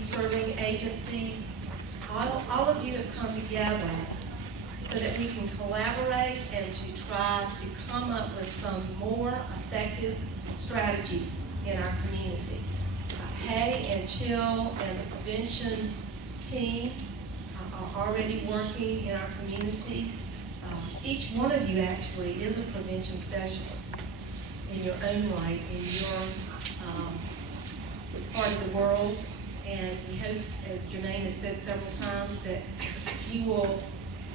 youth-serving agencies. All of you have come together so that we can collaborate and to try to come up with some more effective strategies in our community. Hay and Chill and the prevention team are already working in our community. Each one of you actually is a prevention specialist in your own right, in your part of the world. And we hope, as Jermaine has said several times, that you will,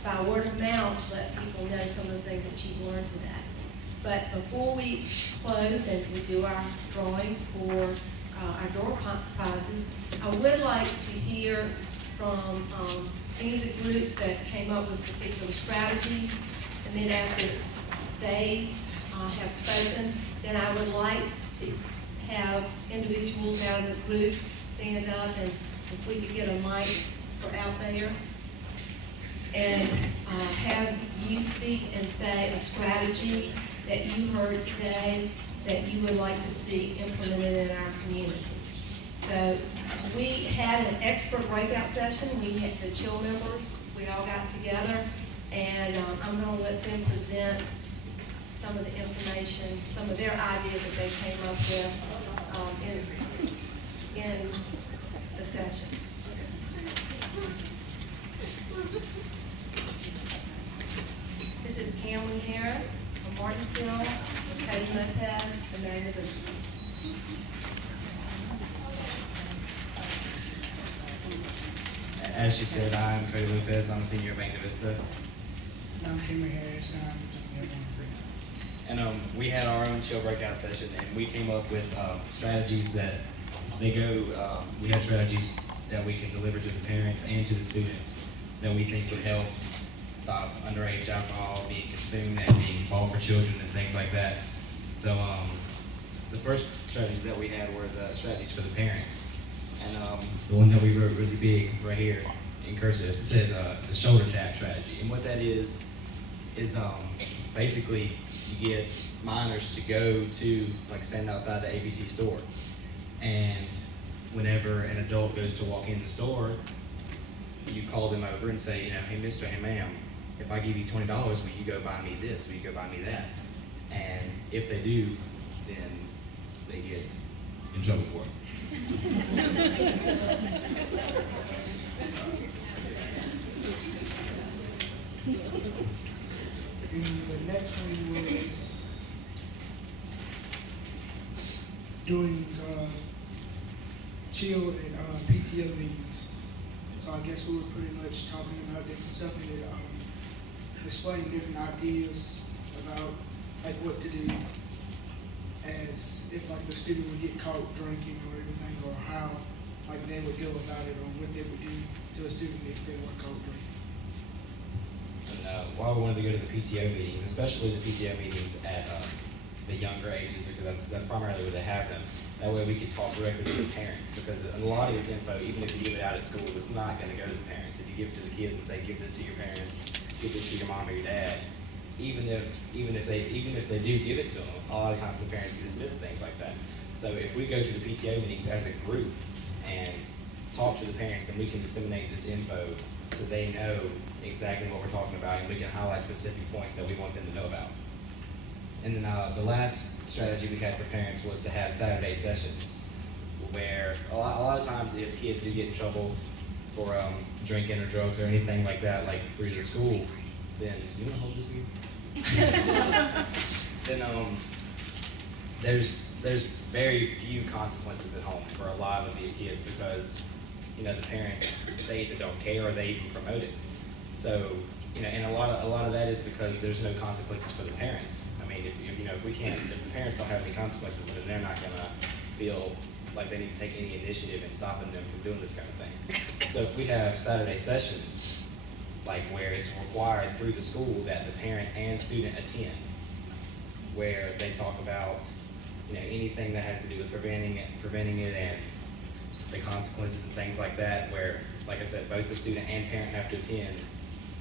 by word of mouth, let people know some of the things that you've learned today. But before we close and we do our drawings for our door prizes, I would like to hear from any of the groups that came up with particular strategies. And then after they have spoken, then I would like to have individuals out of the group stand up, and if we could get a mic for out there, and have you speak and say a strategy that you heard today that you would like to see implemented in our community. So we had an expert breakout session. We had the Chill members. We all got together, and I'm going to let them present some of the information, some of their ideas that they came up with in the session. This is Cameron Harris from Martinsville, Piedmont, and Mary Elizabeth. As she said, I'm Cody Lopez. I'm a senior at Bank Vista. I'm Cameron Harris. I'm And we had our own Chill breakout session, and we came up with strategies that we have strategies that we can deliver to the parents and to the students that we think would help stop underage alcohol being consumed and being bought for children and things like that. So the first strategies that we had were the strategies for the parents. And the one that we wrote really big right here in cursive, it says the shoulder tap strategy. And what that is basically you get minors to go to, like, stand outside the ABC store. And whenever an adult goes to walk in the store, you call them over and say, hey, mister, hey, ma'am, if I give you $20, will you go buy me this? Will you go buy me that? And if they do, then they get in trouble for it. The next one was doing chill and PTO meetings. So I guess we were pretty much talking about different stuff and displaying different ideas about like what to do as if like the student would get caught drinking or anything, or how like they would go about it, or what they would do to the student if they were caught drinking. And why we wanted to go to the PTO meetings, especially the PTO meetings at the younger ages, because that's primarily where they have them. That way we could talk directly to the parents, because a lot of this info, even if you give it out at school, it's not going to go to the parents. If you give it to the kids and say, give this to your parents, give this to your mom or your dad, even if they do give it to them, a lot of times the parents dismiss things like that. So if we go to the PTO meetings as a group and talk to the parents, then we can disseminate this info so they know exactly what we're talking about, and we can highlight specific points that we want them to know about. And then the last strategy we had for parents was to have Saturday sessions, where a lot of times if kids do get in trouble for drinking or drugs or anything like that, like through the school, then you want to hold this again? Then there's very few consequences at home for a lot of these kids, because the parents, they either don't care or they even promote it. So and a lot of that is because there's no consequences for the parents. I mean, if the parents don't have any consequences, then they're not gonna feel like they need to take any initiative in stopping them from doing this kind of thing. So if we have Saturday sessions, like where it's required through the school that the parent and student attend, where they talk about anything that has to do with preventing it and the consequences and things like that, where, like I said, both the student and parent have to attend.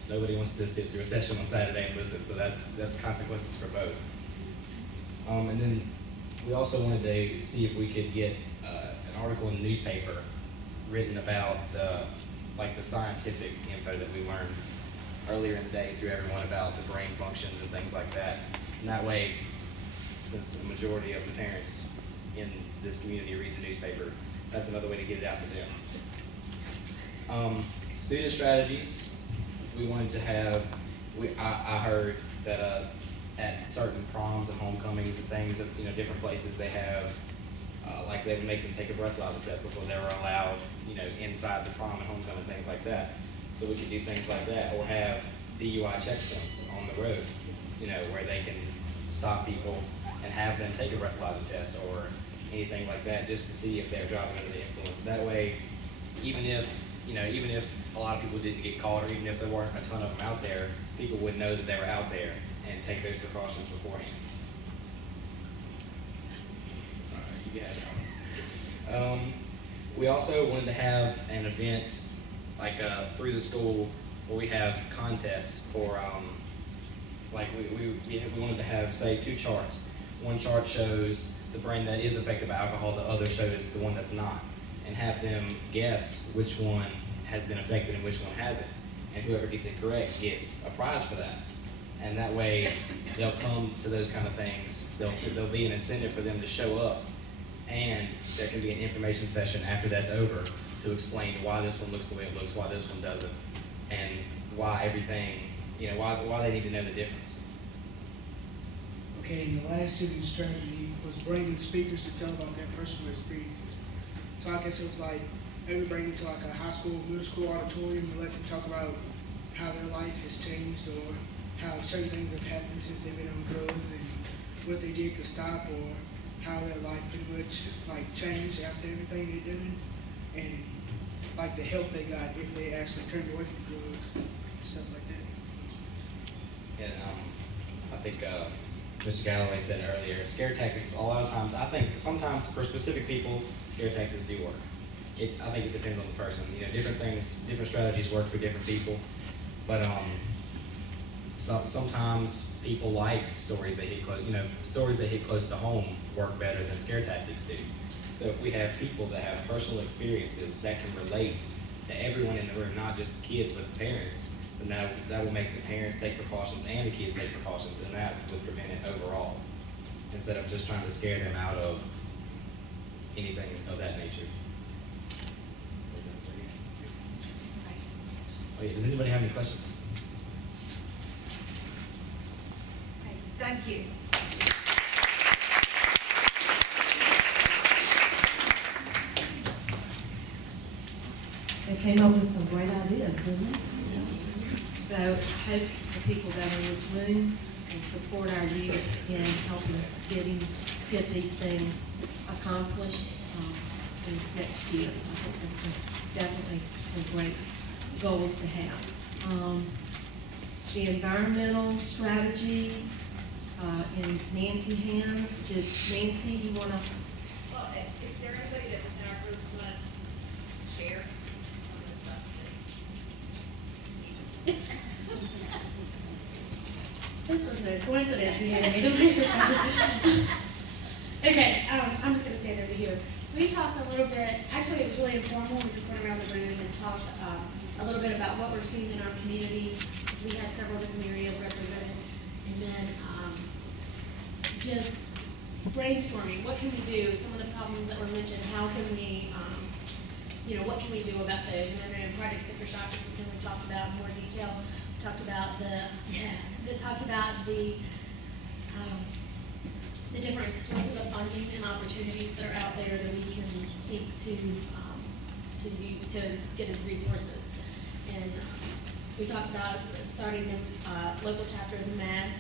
Nobody wants to sit through a session on Saturday and listen, so that's consequences for both. And then we also wanted to see if we could get an article in the newspaper written about the scientific info that we learned earlier in the day through everyone about the brain functions and things like that. And that way, since the majority of the parents in this community read the newspaper, that's another way to get it out to them. Student strategies, we wanted to have, I heard that at certain proms and homecomings and things, different places they have, like they would make them take a breathalyzer test before they were allowed, inside the prom and homecoming, things like that. So we could do things like that, or have DUI checkpoints on the road, where they can stop people and have them take a breathalyzer test or anything like that, just to see if they're driving under the influence. That way, even if a lot of people didn't get caught, or even if there weren't a ton of them out there, people would know that they were out there and take those precautions beforehand. You got it. We also wanted to have an event through the school where we have contests for we wanted to have, say, 2 charts. One chart shows the brain that is affected by alcohol, the other shows the one that's not, and have them guess which one has been affected and which one hasn't. And whoever gets it correct gets a prize for that. And that way, they'll come to those kind of things. There'll be an incentive for them to show up, and there can be an information session after that's over to explain why this one looks the way it looks, why this one doesn't, and why everything, why they need to know the difference. Okay, and the last student strategy was bringing speakers to tell about their personal experiences. So I guess it was like, maybe bring them to like a high school, middle school auditorium and let them talk about how their life has changed, or how certain things have happened since they've been on drugs, and what they did to stop, or how their life pretty much changed after everything they're doing, and the help they got if they actually turned away from drugs and stuff like that. And I think Mr. Galloway said earlier, scare tactics, a lot of times, I think sometimes for specific people, scare tactics do work. I think it depends on the person. Different strategies work for different people, but sometimes people like stories that hit close. Stories that hit close to home work better than scare tactics do. So if we have people that have personal experiences that can relate to everyone in the room, not just the kids but the parents, then that will make the parents take precautions and the kids take precautions, and that would prevent it overall, instead of just trying to scare them out of anything of that nature. Okay, does anybody have any questions? Okay, thank you. They came up with some great ideas, didn't they? So I hope the people that are in this room will support our youth in helping get these things accomplished in this next year. So I think there's definitely some great goals to have. The environmental strategies in Nancy's hands. Did Nancy, you want to? Well, is there anybody that was in our group who want to share some of the stuff? This was a coincidence. You had me to make Okay, I'm just going to stand over here. We talked a little bit, actually it was really informal, we just went around the room and talked a little bit about what we're seeing in our community, because we had several different areas represented, and then just brainstorming, what can we do, some of the problems that were mentioned, how can we, what can we do about those, and then Project Sticker Shock is something we talked about in more detail, talked about the different sources of funding and opportunities that are out there that we can seek to get as resources. And we talked about starting the local chapter of the MAD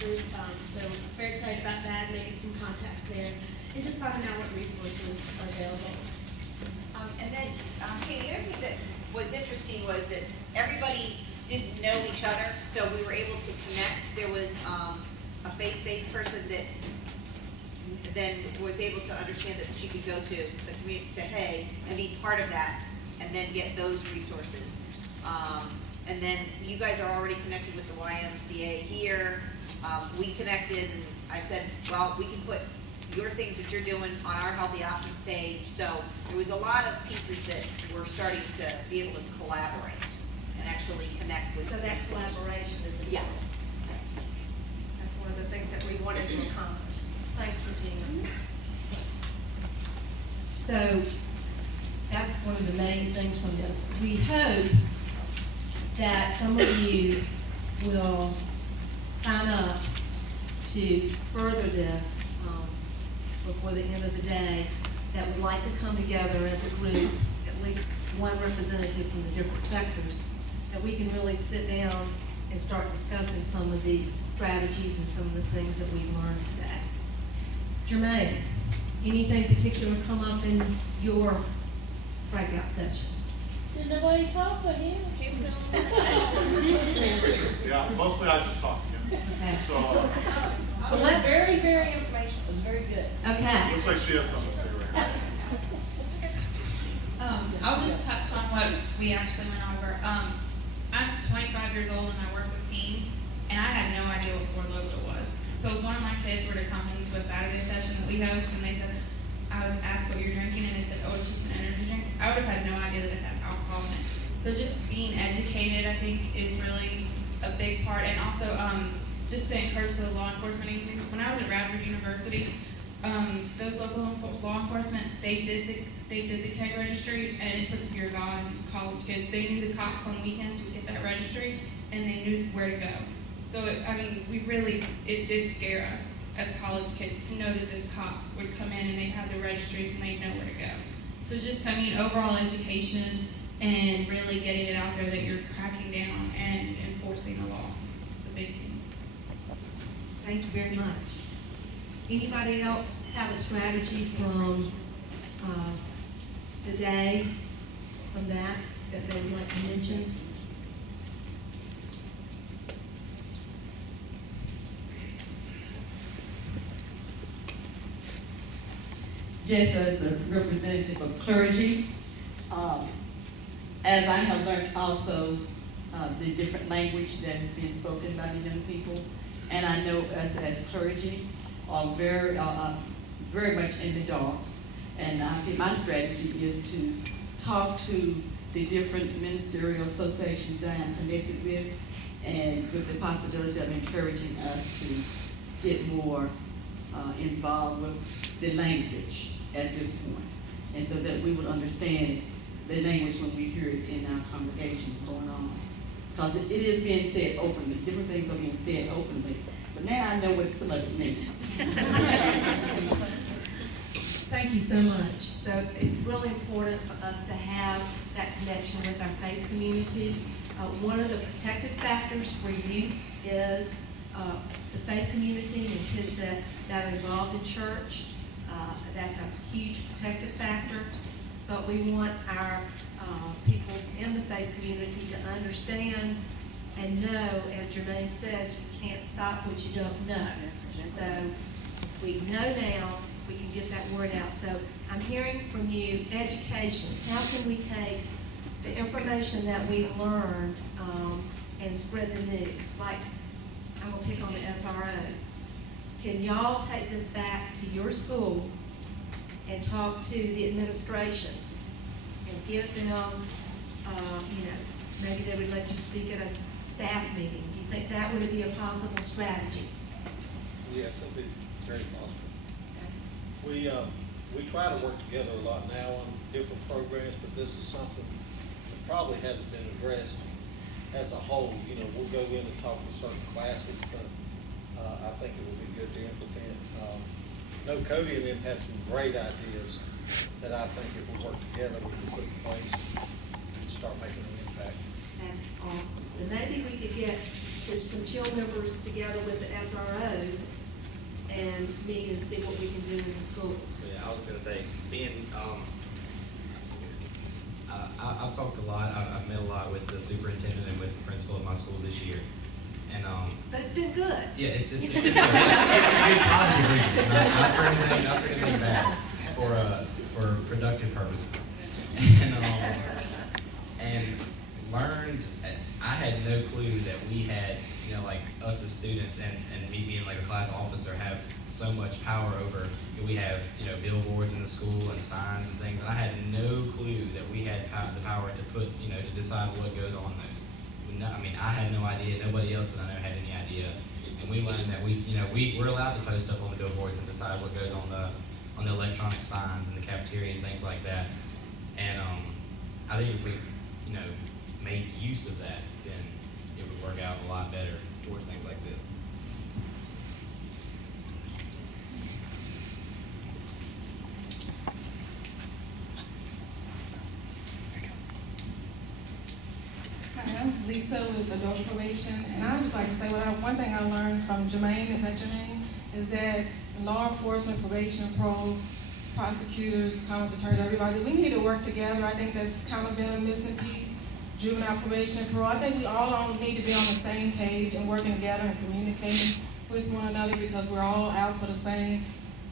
group, so very excited about that, making some contacts there, and just finding out what resources are available. And then, Katie, the other thing that was interesting was that everybody didn't know each other, so we were able to connect. There was a faith-based person that then was able to understand that she could go to the community, to Hay, and be part of that, and then get those resources. And then you guys are already connected with the YMCA here. We connected, and I said, well, we can put your things that you're doing on our Healthy Options page. So there was a lot of pieces that we're starting to be able to collaborate and actually connect with. So that collaboration is important. Yeah. That's one of the things that we wanted to accomplish. Thanks, Regina. So, that's one of the main things from this. We hope that some of you will sign up to further this, before the end of the day, that would like to come together as a group, at least one representative from the different sectors, that we can really sit down and start discussing some of these strategies and some of the things that we've learned today. Jermaine, anything particular come up in your breakout session? Did nobody talk but him? Yeah, mostly I just talk to him. Okay. So, It was very, very informational. It was very good. Okay. looks like she has something to say right now. I'll just touch on what we actually went over. I'm 25 years old and I work with teens, and I had no idea what Four Loko was. So if one of my kids were to come into a Saturday session that we host, and they said, I would ask what you're drinking, and they said, oh, it's just an energy drink, I would have had no idea that it had alcohol in it. So just being educated, I think, is really a big part, and also just to encourage the law enforcement agencies. When I was at Radford University, those local law enforcement, they did the keg registry, and it put the fear of God in college kids. They knew the cops on weekends would get that registry, and they knew where to go. So it did scare us as college kids to know that those cops would come in and they'd have the registries and they'd know where to go. So just, overall education and really getting it out there that you're cracking down and enforcing the law. It's a big thing. Thank you very much. Anybody else have a strategy from the day, from that they would like to mention? Just as a representative of clergy, as I have learned also the different language that is being spoken by the young people, and I know us as clergy are very much in the dark, and I think my strategy is to talk to the different ministerial associations that I am connected with, and with the possibility of encouraging us to get more involved with the language at this point, and so that we would understand the language when we hear it in our congregations going on. Because it is being said openly, different things are being said openly, but now I know what some of it means. Thank you so much. So it's really important for us to have that connection with our faith community. One of the protective factors for youth is the faith community and kids that are involved in church. That's a huge protective factor. But we want our people in the faith community to understand and know, as Jermaine says, you can't stop what you don't know. So we know now, we can get that word out. So I'm hearing from you, education. How can we take the information that we've learned and spread the news? Like, I'm gonna pick on the SROs. Can y'all take this back to your school and talk to the administration and give them, maybe they would let you speak at a staff meeting? Do you think that would be a possible strategy? Yes, that'd be very possible. We try to work together a lot now on different programs, but this is something that probably hasn't been addressed as a whole. We'll go in and talk to certain classes, but I think it would be good to implement. Cody and them had some great ideas that I think if we work together, we can put in place and start making an impact. That's awesome. So maybe we could get some chill members together with the SROs and meet and see what we can do in the schools. Yeah, I was gonna say, I've talked a lot, I've met a lot with the superintendent and with the principal of my school this year. And, But it's been good. yeah, it's good positive reasons, not for anything bad, for productive purposes. And learned, I had no clue that we had, like us us as students and me being like a class officer have so much power over, we have, you know, billboards in the school and signs and things, and I had no clue that we had the power to put, you know, to decide what goes on those. I mean, I had no idea, nobody else that I know had any idea, and we learned that we're allowed to post stuff on the billboards and decide what goes on the electronic signs in the cafeteria and things like that. And I think if we, you know, made use of that, then it would work out a lot better towards things like this. Hi, I'm Lisa with Adult Probation, and I'd just like to say one thing I learned from Jermaine, is that your name, is that law enforcement, probation, parole, prosecutors, common attorneys, everybody, we need to work together. I think that's kind of been a missing piece. Juvenile probation, parole, I think we all need to be on the same page and working together and communicating with one another, because we're all out for the same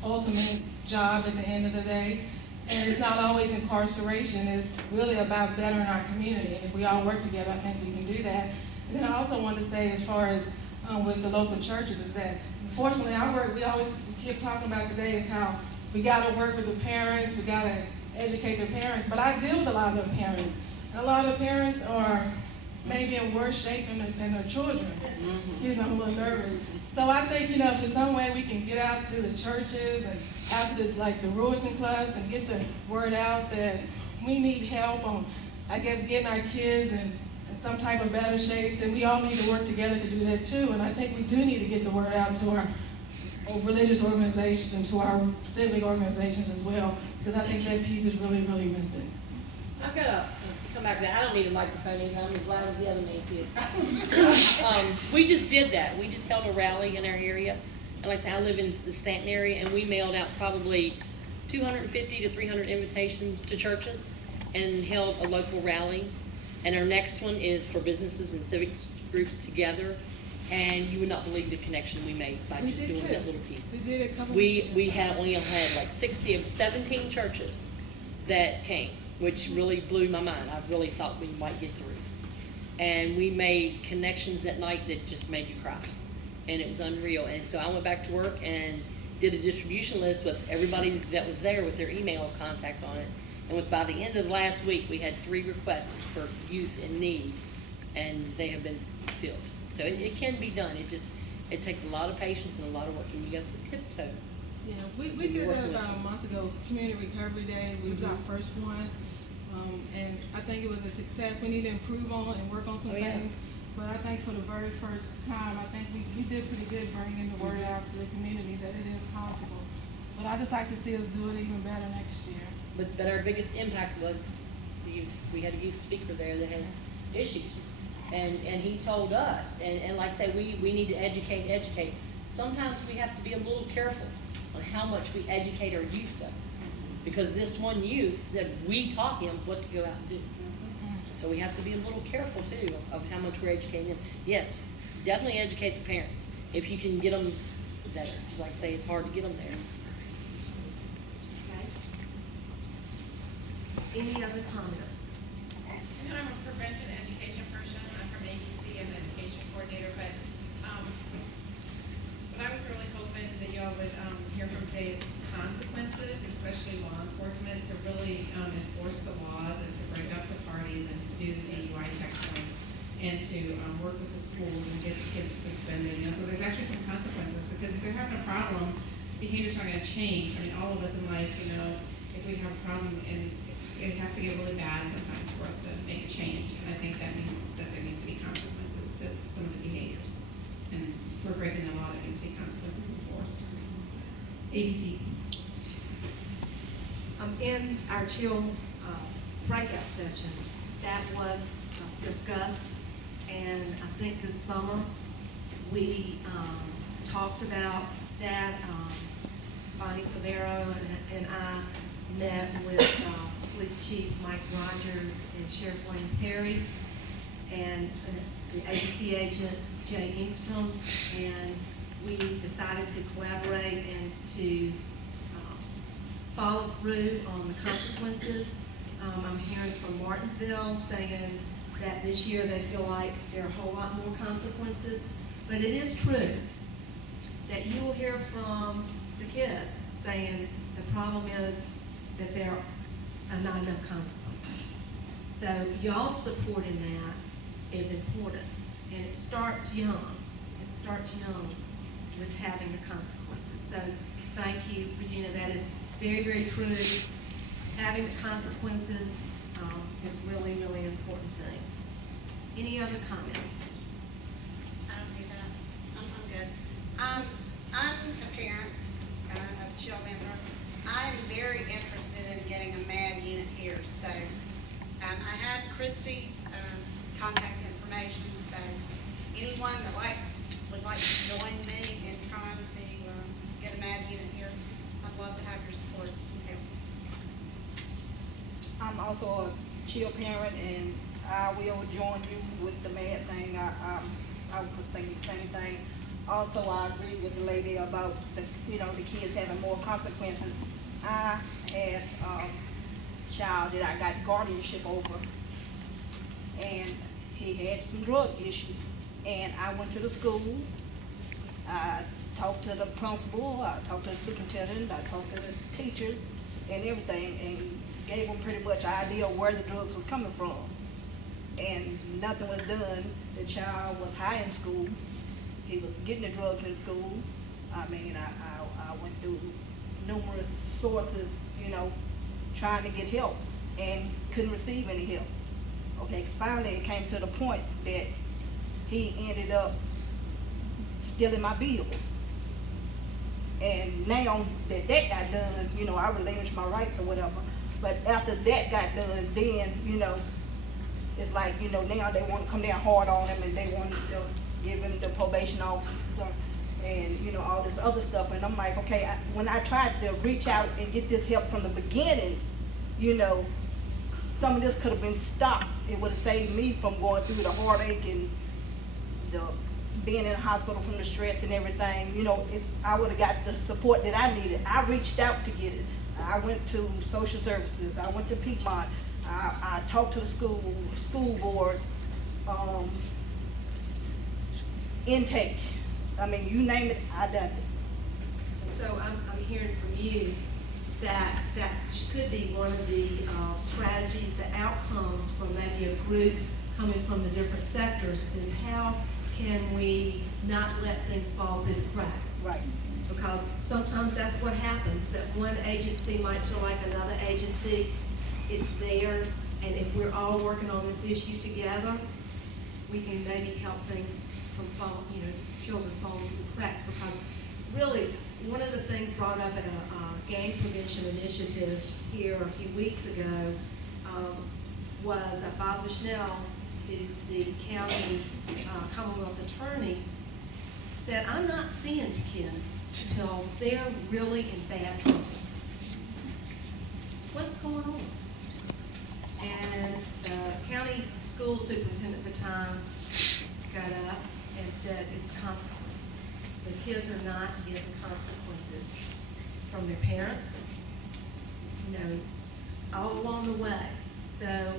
ultimate job at the end of the day. And it's not always incarceration, it's really about bettering our community. And if we all work together, I think we can do that. And then I also wanted to say, as far as with the local churches, is that unfortunately we keep talking about today is how we gotta work with the parents, we gotta educate the parents, but I deal with a lot of the parents. And a lot of the parents are maybe in worse shape than their children. Excuse me, I'm a little nervous. So I think, you know, if there's some way we can get out to the churches and out to the Ruritan clubs and get the word out that we need help on, I guess, getting our kids in some type of better shape, then we all need to work together to do that too. And I think we do need to get the word out to our religious organizations and to our civic organizations as well, because I think that piece is really, really missing. I've got to come back to that. I don't need a microphone either. I'm as loud as the other Nancy is. We just did that. We just held a rally in our area. And like I say, I live in the Stanton area, and we mailed out probably 250 to 300 invitations to churches and held a local rally. And our next one is for businesses and civic groups together. And you would not believe the connection we made by just doing that little piece. We did a couple We only had like 60 of 17 churches that came, which really blew my mind. I really thought we might get through. And we made connections that night that just made you cry. And it was unreal. And so I went back to work and did a distribution list with everybody that was there with their email contact on it. And by the end of last week, we had 3 requests for youth in need, and they have been filled. So it can be done. It takes a lot of patience and a lot of work, and you have to tiptoe. Yeah, we did that about a month ago, Community Recovery Day. We was our first one, and I think it was a success. We need to improve on and work on some things. But I think for the very first time, I think we did pretty good bringing the word out to the community that it is possible. But I just like to see us do it even better next year. But our biggest impact was the youth. We had a youth speaker there that has issues. And he told us, and like I say, we need to educate. Sometimes we have to be a little careful on how much we educate our youth though. Because this one youth said we taught him what to go out and do. So we have to be a little careful too of how much we're educating them. Yes, definitely educate the parents if you can get them there. Like I say, it's hard to get them there. Okay. Any other comments? And I'm a prevention education person. I'm from ABC. I'm an education coordinator. But what I was really hoping that y'all would hear from today is consequences, especially law enforcement, to really enforce the laws and to break up the parties and to do the DUI checkpoints and to work with the schools and get the kids suspended. You know, so there's actually some consequences, because if they're having a problem, behaviors are going to change. I mean, all of us in life, you know, if we have a problem, and it has to get really bad sometimes for us to make a change. And I think that means that there needs to be consequences to some of the behaviors. And for breaking the law, there needs to be consequences enforced. ABC. In our chill breakout session, that was discussed, and I think this summer we talked about that. Bonnie Cavero and I met with Police Chief Mike Rogers and Sheriff Wayne Perry and the ABC agent Jay Engstrom, and we decided to collaborate and to follow through on the consequences. I'm hearing from Martinsville saying that this year they feel like there are a whole lot more consequences. But it is true that you will hear from the kids saying the problem is that there are not enough consequences. So y'all supporting that is important, and it starts young. It starts young with having the consequences. So thank you, Regina. That is very, very true. Having the consequences is really, really an important thing. Any other comments? I don't do that. I'm good. I'm a parent of a child member. I'm very interested in getting a MAD unit here, so I have Christie's contact information, so anyone that would like to join me in trying to get a MAD unit here, I'd love to have your support and help. I'm also a child parent, and I will join you with the MAD thing. I was thinking the same thing. Also, I agree with the lady about the kids having more consequences. I had a child that I got guardianship over, and he had some drug issues. And I went to the school. I talked to the principal. I talked to the superintendent. I talked to the teachers and everything, and gave them pretty much an idea of where the drugs was coming from. And nothing was done. The child was high in school. He was getting the drugs in school. I mean, I went through numerous sources, trying to get help, and couldn't receive any help. Okay, finally it came to the point that he ended up stealing my bill. And now that got done, I relinquished my rights or whatever. But after that got done, then, it's like, now they want to come down hard on him, and they want to give him the probation officer and, all this other stuff. And I'm like, okay, when I tried to reach out and get this help from the beginning, some of this could have been stopped. It would have saved me from going through the heartache and the being in the hospital from the stress and everything. If I would have got the support that I needed. I reached out to get it. I went to social services. I went to Piedmont. I talked to the school board, intake. I mean, you name it, I done it. So I'm hearing from you that could be one of the strategies, the outcomes from maybe a group coming from the different sectors is how can we not let things fall through the cracks? Right. Because sometimes that's what happens, that one agency might feel like another agency is theirs, and if we're all working on this issue together, we can maybe help things from children falling through the cracks. Because really, one of the things brought up at a gang prevention initiative here a few weeks ago was Bob Bushnell, who's the county Commonwealth attorney, said, I'm not seeing kids until they're really in bad trouble. What's going on? And the county school superintendent at the time got up and said it's consequences. The kids are not getting consequences from their parents, all along the way. So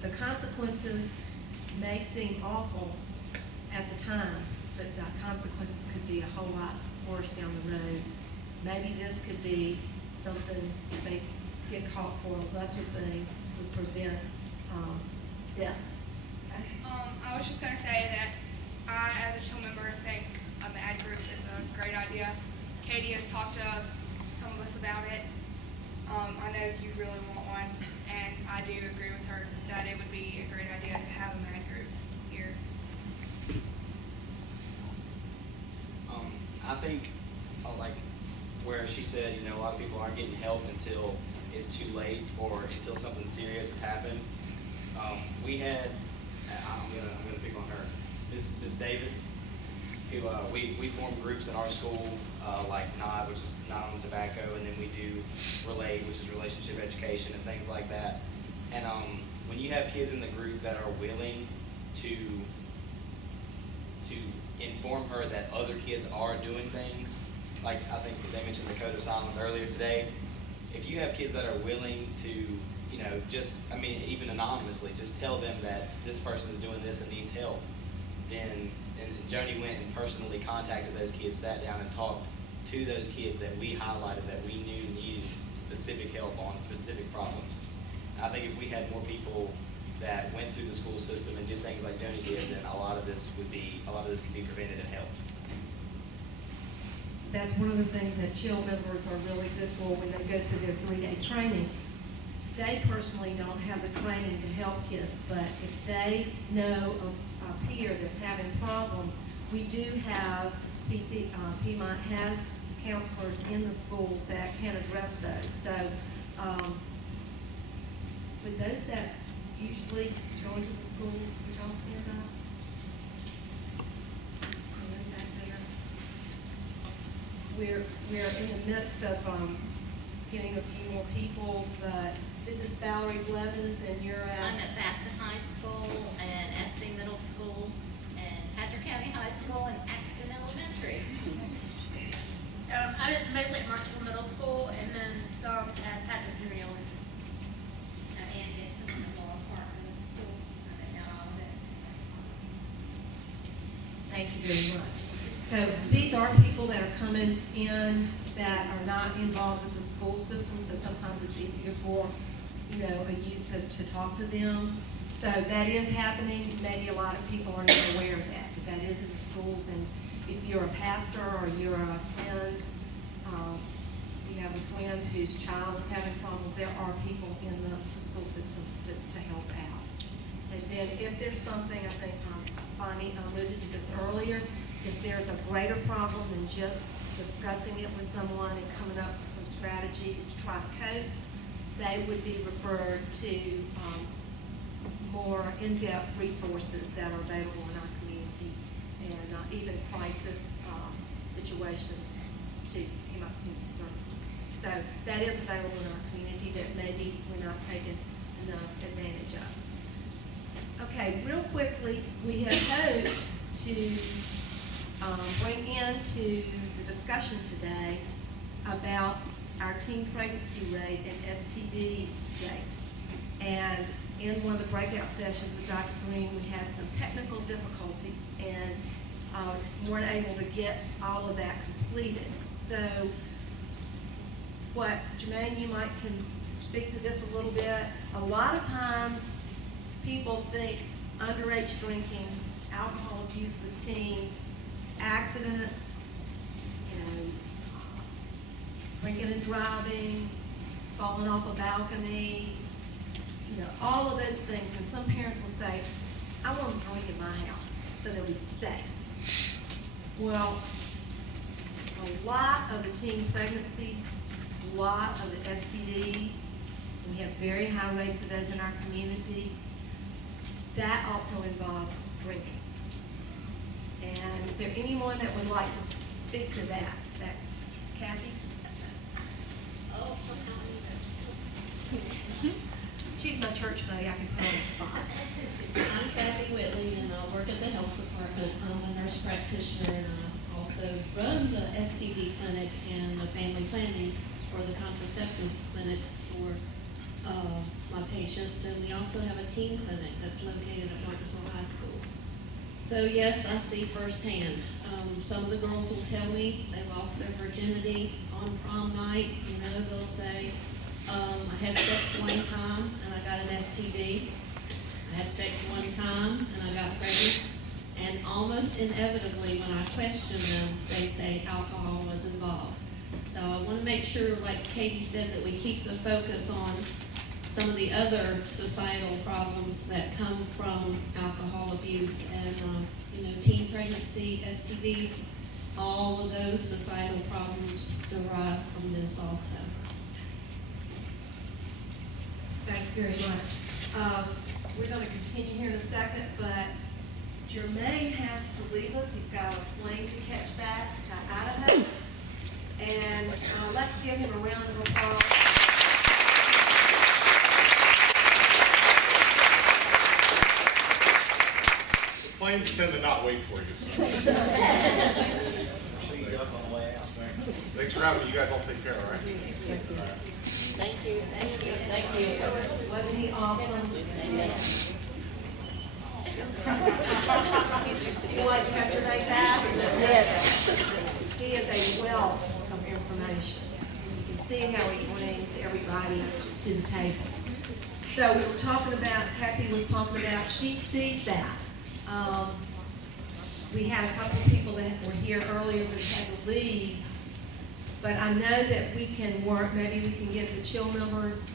the consequences may seem awful at the time, but the consequences could be a whole lot worse down the road. Maybe this could be something, if they get caught for a lesser thing, would prevent deaths. Okay? I was just going to say that I, as a child member, think a MAD group is a great idea. Katie has talked to some of us about it. I know you really want one, and I do agree with her that it would be a great idea to have a MAD group here. I think, like where she said, a lot of people aren't getting help until it's too late or until something serious has happened. We had, I'm gonna pick on her, Miss Davis, who we form groups in our school, like NOD, which is Not on Tobacco, and then we do RELATE, which is relationship education and things like that. And when you have kids in the group that are willing to inform her that other kids are doing things, like I think they mentioned the code of silence earlier today. If you have kids that are willing to, even anonymously, just tell them that this person is doing this and needs help, then and Joni went and personally contacted those kids, sat down and talked to those kids that we highlighted that we knew needed specific help on specific problems. And I think if we had more people that went through the school system and did things like Joni did, then a lot of this could be prevented and helped. That's one of the things that CHIL members are really good for when they go through their 3-day training. They personally don't have the training to help kids, but if they know of a peer that's having problems, we do have, Piedmont has counselors in the schools that can address those. So, with those that usually go into the schools, would y'all stand up? Back there. We're in the midst of getting a few more people, but this is Valerie Blevins, and you're at? I'm at Bassett High School and FC Middle School and Patrick County High School and Axton Elementary. I'm at mostly at Marksville Middle School and then some at Patrick Henry Elementary. I'm Ann Gibson in the law department of the school. I'm at now all of it. Thank you very much. So these are people that are coming in that are not involved in the school system, so sometimes it's easier for, a youth to talk to them. So that is happening. Maybe a lot of people are not aware of that, but that is in the schools. And if you're a pastor or you're a friend, you have a friend whose child is having problems, there are people in the school systems to help out. And then if there's something, I think Bonnie alluded to this earlier, if there's a greater problem than just discussing it with someone and coming up with some strategies to try to cope, they would be referred to more in-depth resources that are available in our community, and even crisis situations to Piedmont Community Services. So that is available in our community that maybe we're not taking enough advantage of. Okay, real quickly, we have hoped to bring into the discussion today about our teen pregnancy rate and STD rate. And in one of the breakout sessions with Dr. Green, we had some technical difficulties and weren't able to get all of that completed. So what, Jermaine, you might can speak to this a little bit. A lot of times people think underage drinking, alcohol abuse with teens, accidents, drinking and driving, falling off a balcony, all of those things. And some parents will say, I want to drink in my house so they'll be safe. Well, a lot of the teen pregnancies, a lot of the STDs, we have very high rates of those in our community. That also involves drinking. And is there anyone that would like to speak to that? Kathy? Oh, She's my church buddy, I can put her on the spot. I'm Kathy Whitley, and I work at the health department. I'm a nurse practitioner, and I also run the STD clinic and the family planning for the contraceptive clinics for my patients. And we also have a teen clinic that's located at Marksville High School. So yes, I see firsthand. Some of the girls will tell me they lost their virginity on prom night. They'll say, I had sex one time and I got an STD. I had sex one time and I got pregnant. And almost inevitably, when I question them, they say alcohol was involved. So I want to make sure, like Katie said, that we keep the focus on some of the other societal problems that come from alcohol abuse and, teen pregnancy, STDs, all of those societal problems derive from this also. Thank you very much. We're going to continue here in a second, but Jermaine has to leave us. He's got a plane to catch back to Idaho. And let's give him a round of applause. Planes tend to not wait for you. Thanks for having me. You guys all take care, all right? Thank you. Thank you. Thank you. Wasn't he awesome? You like to have your name back? Yes. He is a wealth of information, and you can see how he brings everybody to the table. So we were talking about, Kathy was talking about, she sees that. We had a couple of people that were here earlier but had to leave. But I know that we can work, maybe we can get the chill members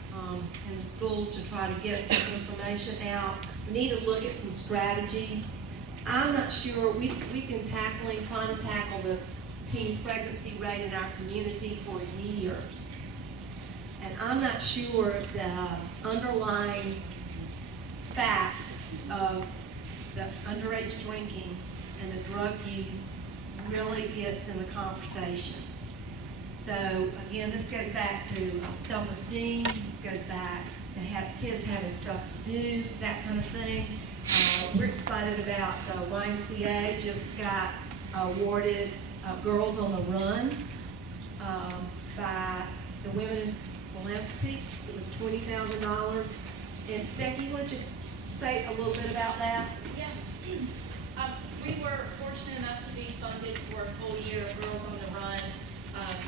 in the schools to try to get some information out. We need to look at some strategies. I'm not sure, we've been trying to tackle the teen pregnancy rate in our community for years. And I'm not sure the underlying fact of the underage drinking and the drug use really gets in the conversation. So again, this goes back to self-esteem, this goes back to kids having stuff to do, that kind of thing. We're excited about the YMCA just got awarded Girls on the Run by the Women in Philanthropy. It was $20,000. And Becky, you want to just say a little bit about that? Yeah. We were fortunate enough to be funded for a full year of Girls on the Run.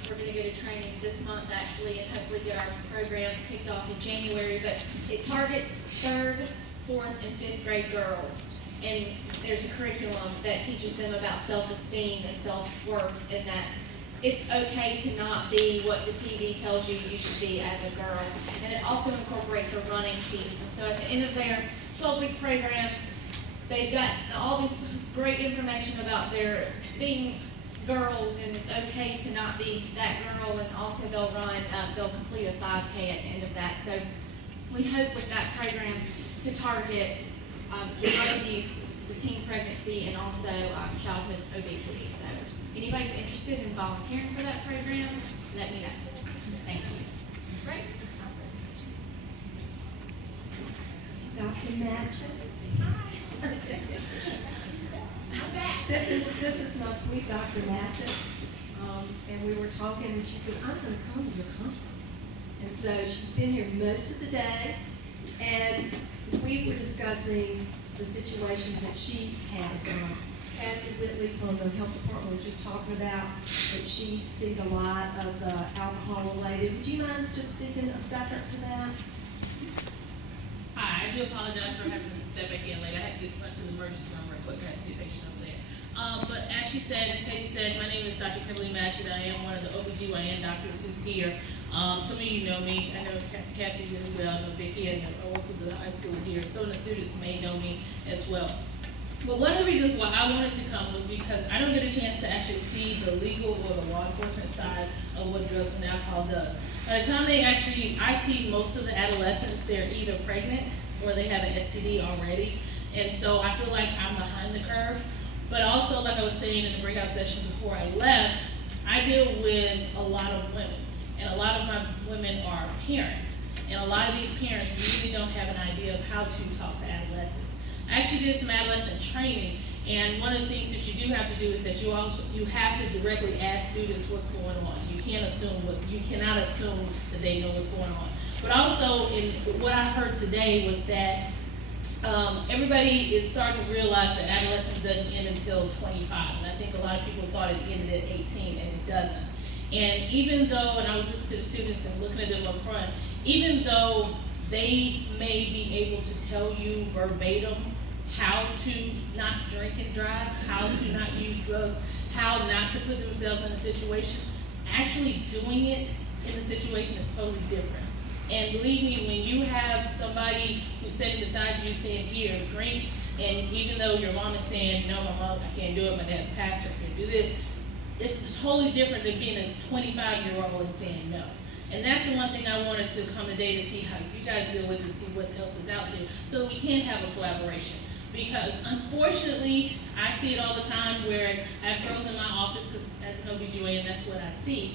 We're going to go to training this month actually and hopefully get our program kicked off in January. But it targets 3rd, 4th, and 5th grade girls. And there's a curriculum that teaches them about self-esteem and self-worth, and that it's okay to not be what the TV tells you you should be as a girl. And it also incorporates a running piece. And so at the end of their 12-week program, they've got all this great information about their being girls, and it's okay to not be that girl. And also they'll complete a 5K at the end of that. So we hope with that program to target the drug abuse, the teen pregnancy, and also childhood obesity. So if anybody's interested in volunteering for that program, let me know. Thank you. Great. Dr. Matchett. I'm back. This is my sweet Dr. Matchett. And we were talking, and she said, I'm going to come to your conference. And so she's been here most of the day, and we were discussing the situations that she has. Kathy Whitley from the health department was just talking about that she sees a lot of the alcohol related. Would you mind just speaking a second to that? Hi, I do apologize for having to step back in late. I had to get to the emergency room real quick. I had to see a patient over there. But as she said, as Katie said, my name is Dr. Kimberly Matchett. I am one of the OBGYN doctors who's here. Some of you know me. I know Kathy really well. I know Vicki. I work with the high school here. Some of the students may know me as well. But one of the reasons why I wanted to come was because I don't get a chance to actually see the legal or the law enforcement side of what drugs and alcohol does. By the time I see most of the adolescents, they're either pregnant or they have an STD already. And so I feel like I'm behind the curve. But also, like I was saying in the breakout session before I left, I deal with a lot of women. And a lot of my women are parents. And a lot of these parents really don't have an idea of how to talk to adolescents. I actually did some adolescent training, and one of the things that you do have to do is that you have to directly ask students what's going on. You cannot assume that they know what's going on. But also, what I heard today was that everybody is starting to realize that adolescence doesn't end until 25, and I think a lot of people thought it ended at 18, and it doesn't. And even though, and I was listening to the students and looking at them up front, even though they may be able to tell you verbatim how to not drink and drive, how to not use drugs, how not to put themselves in a situation, actually doing it in the situation is totally different. And believe me, when you have somebody who's sitting beside you saying, here, drink, and even though your mom is saying, no, my mom, I can't do it, my dad's pastor, I can't do this, it's totally different than being a 25-year-old and saying no. And that's the one thing I wanted to come today to see how you guys deal with it, to see what else is out there, so that we can have a collaboration. Because unfortunately, I see it all the time, whereas I have girls in my office, because as an OBGYN, that's what I see.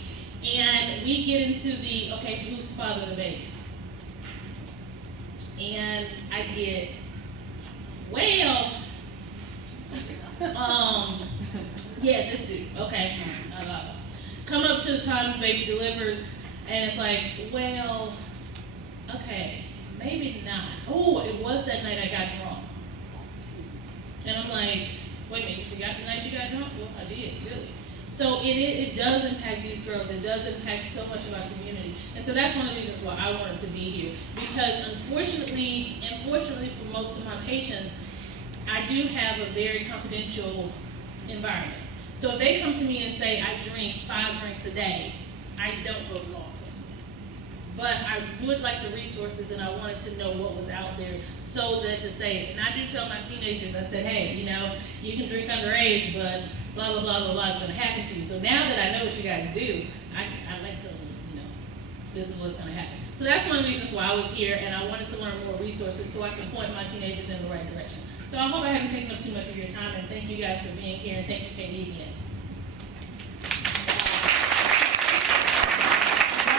And we get into the, okay, who's fathering the baby? And I get, well, yes, it's due. Okay. Come up to the time the baby delivers, and it's like, well, okay, maybe not. Oh, it was that night I got drunk. And I'm like, wait a minute, you forgot the night you got drunk? Well, I did, really. So it does impact these girls. It does impact so much of our community. And so that's one of the reasons why I wanted to be here. Because unfortunately for most of my patients, I do have a very confidential environment. So if they come to me and say, I drink 5 drinks a day, I don't go to law enforcement. But I would like the resources, and I wanted to know what was out there so that to say, and I do tell my teenagers, I said, hey, you know, you can drink underage, but blah, blah, blah, blah, blah, it's going to happen to you. So now that I know what you guys do, I like to, you know, this is what's going to happen. So that's one of the reasons why I was here, and I wanted to learn more resources so I can point my teenagers in the right direction. So I hope I haven't taken up too much of your time, and thank you guys for being here, and thank you, Katie, again.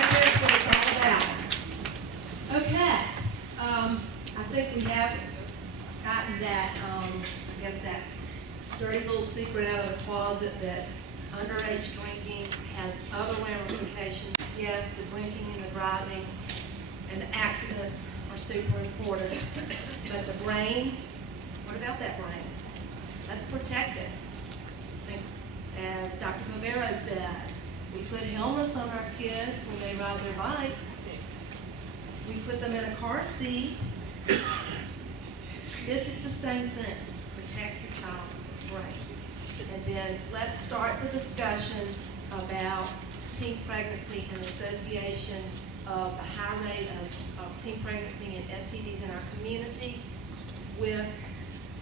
That's what it's all about. Okay, I think we have gotten that, I guess that dirty little secret out of the closet that underage drinking has other ramifications. Yes, the drinking and the driving and the accidents are super important, but the brain, what about that brain? Let's protect it. As Dr. Favero said, we put helmets on our kids when they ride their bikes. We put them in a car seat. This is the same thing. Protect your child's brain. And then let's start the discussion about teen pregnancy and association of the high rate of teen pregnancy and STDs in our community with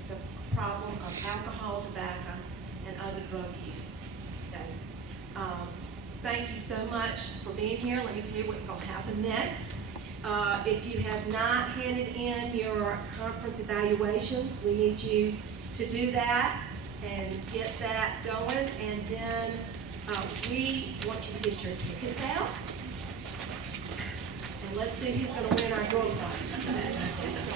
the problem of alcohol, tobacco, and other drug use. So, thank you so much for being here. Let me tell you what's going to happen next. If you have not handed in your conference evaluations, we need you to do that and get that going. And then we want you to get your tickets out. And let's see who's going to win our door prize.